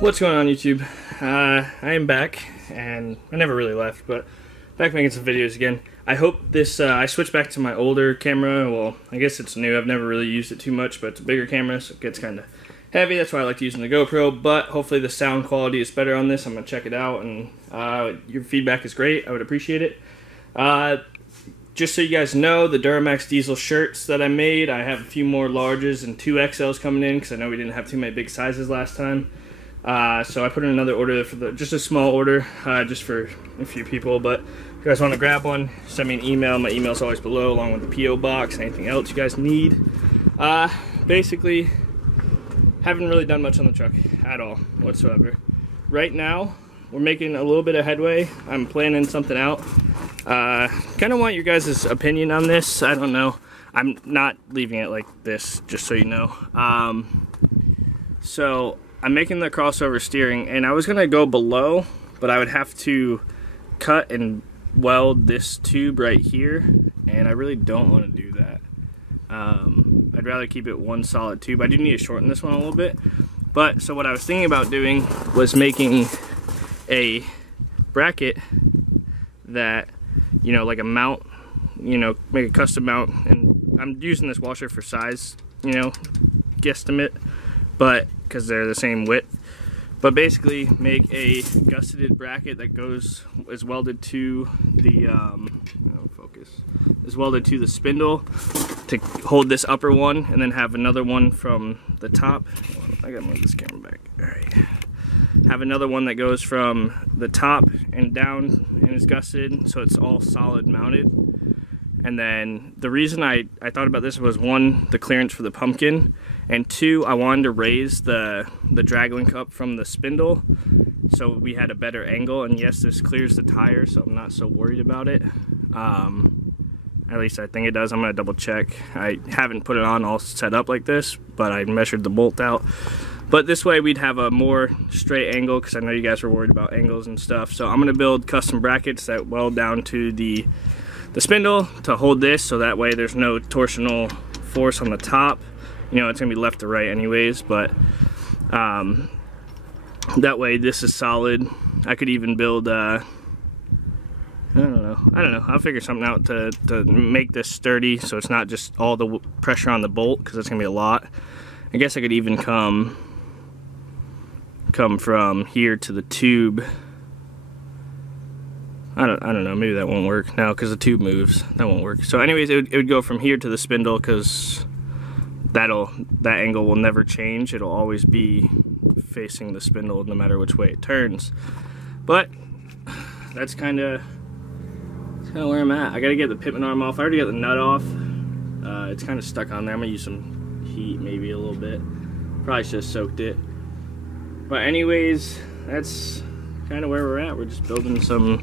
What's going on, YouTube? I am back, and I never really left, but back making some videos again. I hope this, I switched back to my older camera. Well, I guess it's new. I've never really used it too much, but it's a bigger camera, so it gets kind of heavy. That's why I like using the GoPro, but hopefully the sound quality is better on this. I'm going to check it out, and your feedback is great. I would appreciate it. Just so you guys know, the Duramax diesel shirts that I made, I have a few more larges and 2 XLs coming in, because I know we didn't have too many big sizes last time. So I put in another order for just a small order, just for a few people. But if you guys want to grab one, send me an email. My email's always below, along with the PO box. Anything else you guys need. Basically, haven't really done much on the truck at all whatsoever. Right now, we're making a little bit of headway. I'm planning something out. Kind of want your guys' opinion on this. I don't know. I'm not leaving it like this, just so you know. So I'm making the crossover steering, and I was gonna go below, but I would have to cut and weld this tube right here, and I really don't want to do that. I'd rather keep it one solid tube. I do need to shorten this one a little bit, but so what I was thinking about doing was making a bracket that, you know, like a mount, you know, make a custom mount, and I'm using this washer for size, you know, guesstimate, but because they're the same width. But basically make a gusseted bracket that is welded to the is welded to the spindle to hold this upper one, and then have another one from the top. I gotta move this camera back. Alright. Have another one that goes from the top and down and is gusseted, so it's all solid mounted. And then the reason I thought about this was, one, the clearance for the pumpkin, and 2, I wanted to raise the drag link up from the spindle so we had a better angle. And yes, this clears the tire, so I'm not so worried about it. At least I think it does. I'm gonna double check. I haven't put it on all set up like this, but I measured the bolt out. But this way we'd have a more straight angle, because I know you guys were worried about angles and stuff. So I'm gonna build custom brackets that weld down to the spindle to hold this, so that way there's no torsional force on the top. You know, it's gonna be left to right anyways, but that way this is solid. I could even build I don't know, I'll figure something out to make this sturdy, so it's not just all the pressure on the bolt, because that's gonna be a lot. I guess I could even come from here to the tube. I don't know, maybe that won't work now because the tube moves. That won't work. So anyways, it would go from here to the spindle, because that angle will never change. It'll always be facing the spindle no matter which way it turns. But that's kind of where I'm at. I gotta get the Pitman Arm off. I already got the nut off. It's kind of stuck on there. I'm gonna use some heat, maybe a little bit. Probably should have soaked it. But anyways, that's kind of where we're at. We're just building some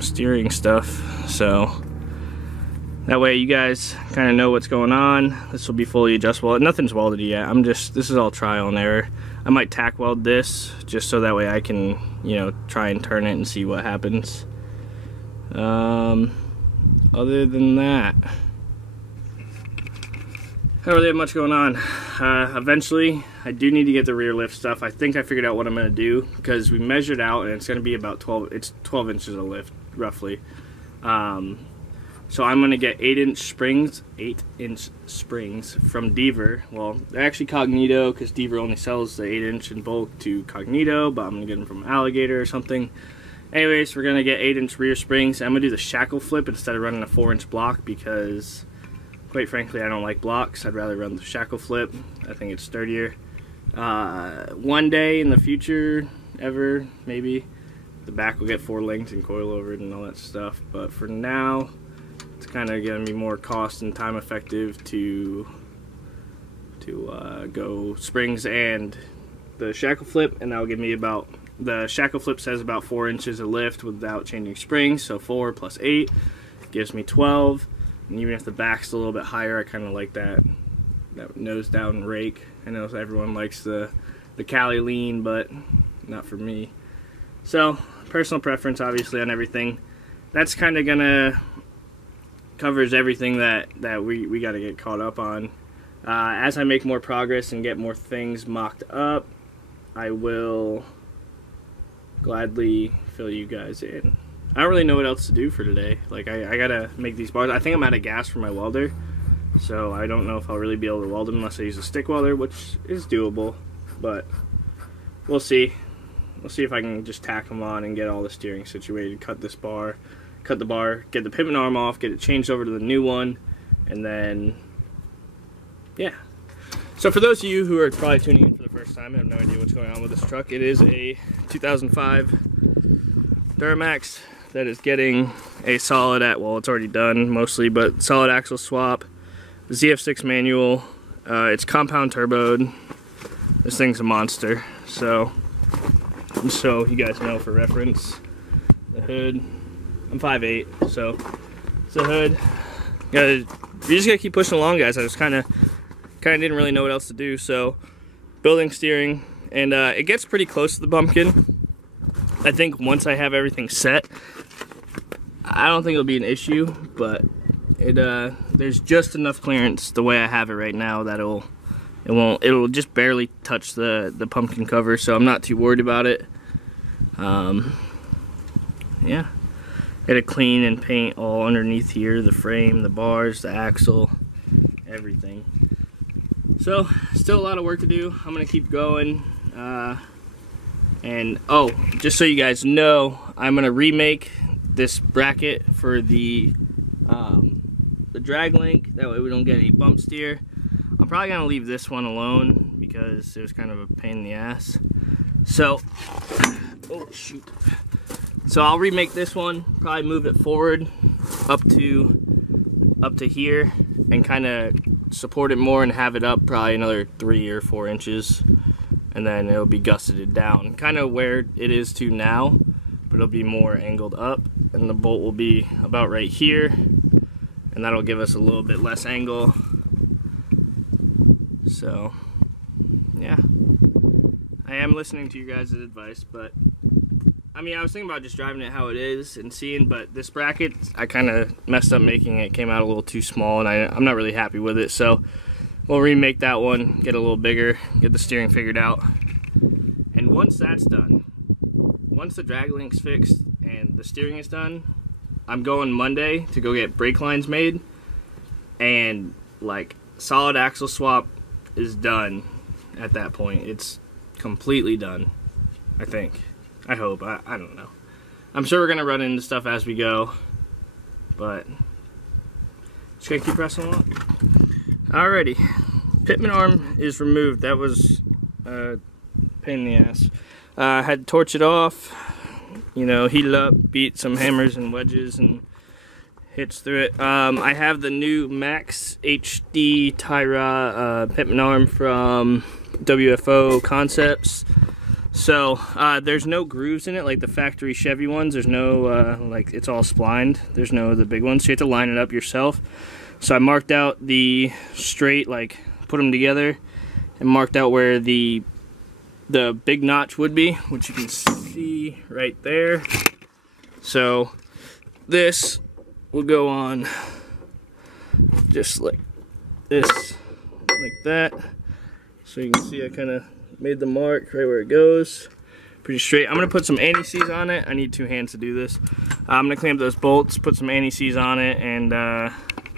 steering stuff, so that way you guys kind of know what's going on. This will be fully adjustable. Nothing's welded yet. This is all trial and error. I might tack weld this just so that way I can, you know, try and turn it and see what happens. Other than that, I don't really have much going on. Eventually, I do need to get the rear lift stuff. I think I figured out what I'm going to do, because we measured out, and it's going to be about 12 inches of lift, roughly. So I'm going to get 8-inch springs from Dever. Well, they're actually Cognito, because Dever only sells the 8-inch in bulk to Cognito, but I'm going to get them from Alligator or something. Anyways, we're going to get 8-inch rear springs. I'm going to do the shackle flip instead of running a 4-inch block, because quite frankly, I don't like blocks. I'd rather run the shackle flip. I think it's sturdier. One day in the future, ever, maybe, the back will get 4 links and coil over it and all that stuff. But for now, it's kind of going to be more cost and time effective to go springs and the shackle flip, and that'll give me about, the shackle flip says about 4 inches of lift without changing springs, so 4 plus 8 gives me 12. And even if the back's a little bit higher, I kind of like that nose down rake. I know everyone likes the Cali lean, but not for me. So personal preference, obviously, on everything. That's kind of gonna covers everything that we got to get caught up on. As I make more progress and get more things mocked up, I will gladly fill you guys in. I don't really know what else to do for today. Like, I gotta make these bars. I think I'm out of gas for my welder, so I don't know if I'll really be able to weld them unless I use a stick welder, which is doable, but we'll see. We'll see if I can just tack them on and get all the steering situated, cut the bar, get the Pitman Arm off, get it changed over to the new one, and then, yeah. So for those of you who are probably tuning in for the first time and have no idea what's going on with this truck, it is a 2005 Duramax that is getting a solid, well, it's already done mostly, but solid axle swap, ZF6 manual. It's compound turboed. This thing's a monster. So you guys know, for reference, the hood. I'm 5'8", so it's the hood. You just gotta keep pushing along, guys. I just kind of didn't really know what else to do. So building steering, and it gets pretty close to the bumpkin. I think once I have everything set, I don't think it'll be an issue, but there's just enough clearance the way I have it right now that it'll just barely touch the pumpkin cover, so I'm not too worried about it. Yeah, gotta clean and paint all underneath here, the frame, the bars, the axle, everything. So still a lot of work to do. I'm gonna keep going. And oh, just so you guys know, I'm gonna remake this bracket for the drag link. That way we don't get any bump steer. I'm probably gonna leave this one alone because it was kind of a pain in the ass. So, oh shoot. So I'll remake this one, probably move it forward up to here, and kind of support it more and have it up probably another 3 or 4 inches. And then it'll be gusseted down, kind of where it is to now, but it'll be more angled up, and the bolt will be about right here, and that'll give us a little bit less angle. So yeah, I am listening to you guys' advice, but I mean, I was thinking about just driving it how it is and seeing, but this bracket, I kind of messed up making it. It came out a little too small, and I'm not really happy with it, so we'll remake that one, get a little bigger, get the steering figured out. And once that's done, once the drag link's fixed and the steering is done, I'm going Monday to go get brake lines made, and like solid axle swap is done at that point. It's completely done, I think. I hope. I don't know. I'm sure we're gonna run into stuff as we go, but just gotta keep pressing along. Alrighty, Pitman Arm is removed. That was a pain in the ass. I had to torch it off, you know, heat it up, beat some hammers and wedges and hits through it. I have the new Max HD Tyra Pitman Arm from WFO Concepts. So there's no grooves in it like the factory Chevy ones. There's no like, it's all splined. There's no the big ones, so you have to line it up yourself. So I marked out the straight, like put them together, and marked out where the big notch would be, which you can see right there. So this will go on just like this, like that. So you can see I kind of made the mark right where it goes, pretty straight. I'm gonna put some anti-seize on it. I need 2 hands to do this. I'm gonna clamp those bolts, put some anti-seize on it, and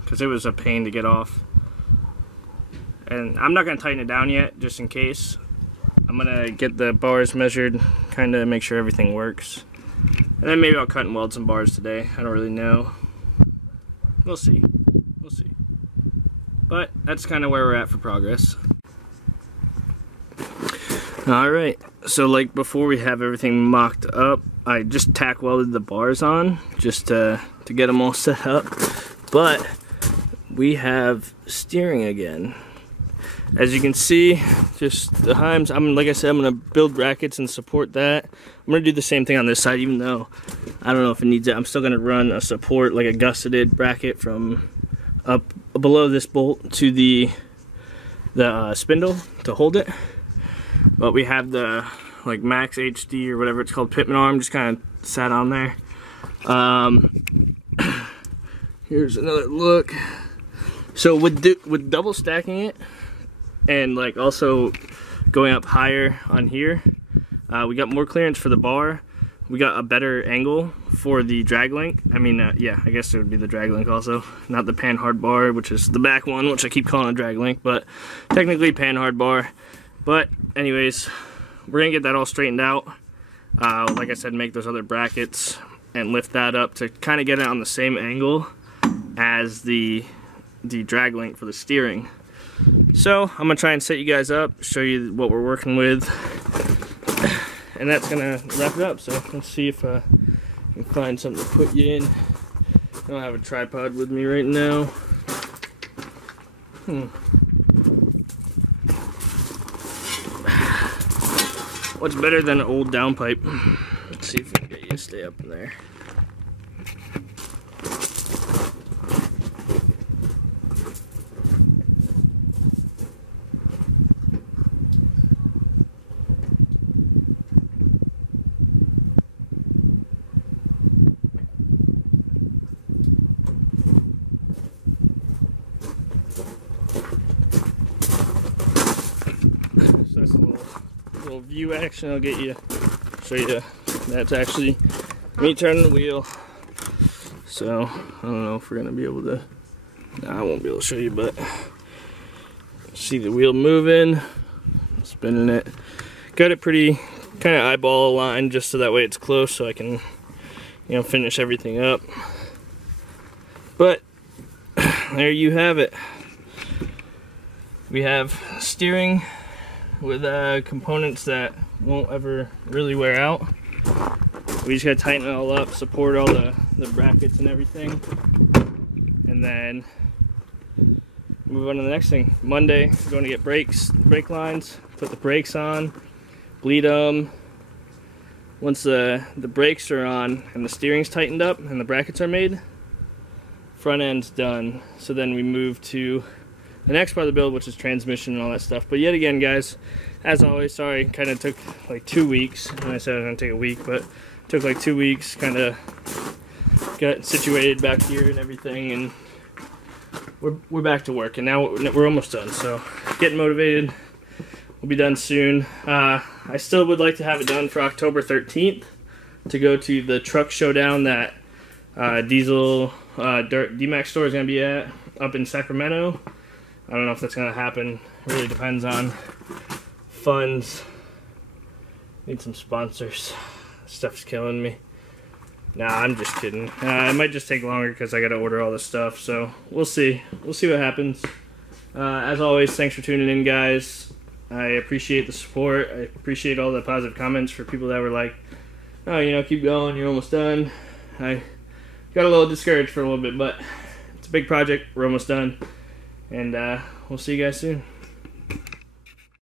because it was a pain to get off. And I'm not gonna tighten it down yet, just in case. I'm gonna get the bars measured, kind of make sure everything works, and then maybe I'll cut and weld some bars today. I don't really know. We'll see. We'll see. But that's kind of where we're at for progress. Alright, so like before we have everything mocked up, I just tack welded the bars on just to get them all set up. But we have steering again. As you can see, just the Heims, like I said, I'm going to build brackets and support that. I'm going to do the same thing on this side, even though I don't know if it needs it. I'm still going to run a support, like a gusseted bracket from up below this bolt to the spindle to hold it. But we have the like Max HD or whatever it's called, Pitman Arm, just kind of sat on there. Here's another look. So with double stacking it, and like also going up higher on here. We got more clearance for the bar. We got a better angle for the drag link. I mean, yeah, I guess it would be the drag link also, not the pan hard bar, which is the back one, which I keep calling a drag link, but technically pan hard bar. But anyways, we're gonna get that all straightened out. Like I said, make those other brackets and lift that up to kind of get it on the same angle as the drag link for the steering. So I'm gonna try and set you guys up, show you what we're working with, and that's gonna wrap it up. So let's see if I can find something to put you in. I don't have a tripod with me right now. What's better than an old downpipe? Let's see if we can get you to stay up in there. So that's a little view action I'll get you, show you. That's actually me turning the wheel. So I don't know if we're gonna be able to. No, I won't be able to show you, but see the wheel moving, spinning it. Got it pretty kind of eyeball aligned, just so that way it's close, so I can, you know, finish everything up. But there you have it. We have steering with components that won't ever really wear out. We just gotta tighten it all up, support all the brackets and everything, and then move on to the next thing. Monday, going to get brake lines, put the brakes on, bleed them. Once the brakes are on and the steering's tightened up and the brackets are made, front end's done. So then we move to the next part of the build, which is transmission and all that stuff. But yet again, guys, as always, sorry, kind of took like 2 weeks. And I said I was going to take a week, but it took like 2 weeks, kind of got situated back here and everything, and we're back to work, and now we're almost done. So getting motivated. We'll be done soon. I still would like to have it done for October 13th to go to the truck showdown that D-Max store is going to be at up in Sacramento. I don't know if that's going to happen. It really depends on funds. Need some sponsors. Stuff's killing me. Nah, I'm just kidding. It might just take longer because I got to order all this stuff. So we'll see. We'll see what happens. As always, thanks for tuning in, guys. I appreciate the support. I appreciate all the positive comments for people that were like, oh, you know, keep going. You're almost done. I got a little discouraged for a little bit, but it's a big project. We're almost done. And we'll see you guys soon.